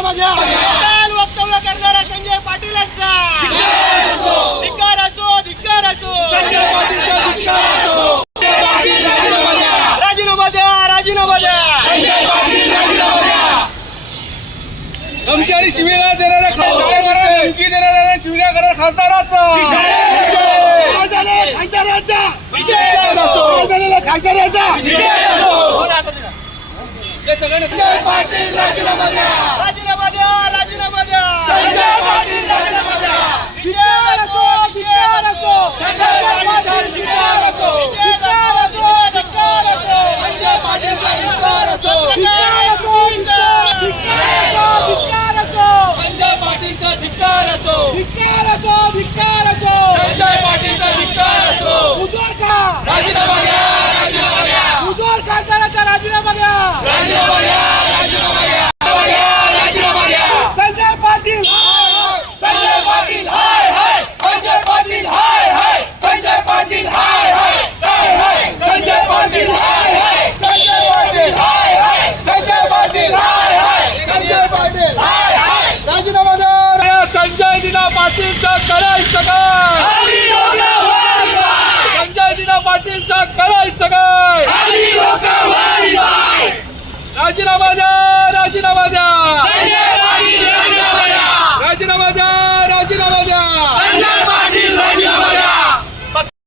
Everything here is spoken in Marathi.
राजीनामा घ्या. वक्तव्य करणारा संजय पाटीलांचा धिक्कार असो, धिक्कार असो. राजीनामा द्या, राजीनामा द्या. धमकी आणि शिवीगाळ देणाऱ्या धमकी देणाऱ्या शिवीगाळ करणाऱ्या खासदाराचा खासदाराचा हे सगळ्यांना पाटील राजीनामा द्या. राजीनामा द्या, राजीनामा द्या. संजय पाटील राजीनामा द्या. धिक्कार असो, धिक्कार असो. संजय पाटील धिक्कार असो. धिक्कार असो, धिक्कार असो. संजय पाटीलचा धिक्कार असो. धिक्कार असो, धिक्कार असो. संजय पाटीलचा धिक्कार असो. धिक्कार असो, धिक्कार असो. संजय पाटीलचा धिक्कार असो. मुजोर का राजीनामा घ्या, राजीनामा घ्या. मुजोर खासदाराचा राजीनामा घ्या. राजीनामा घ्या, राजीनामा घ्या. राजीनामा घ्या. संजय पाटील, संजय पाटील हाय हाय. संजय पाटील हाय हाय. संजय पाटील हाय हाय. संजय पाटील हाय हाय. संजय पाटील हाय हाय. संजय पाटील हाय हाय. संजय पाटील हाय हाय. राजीनामा द्या. संजय दिना पाटीलचा करायचं काय? संजय दिना पाटीलचा करायचं काय? राजीनामा द्या, राजीनामा द्या. संजय पाटील राजीनामा द्या.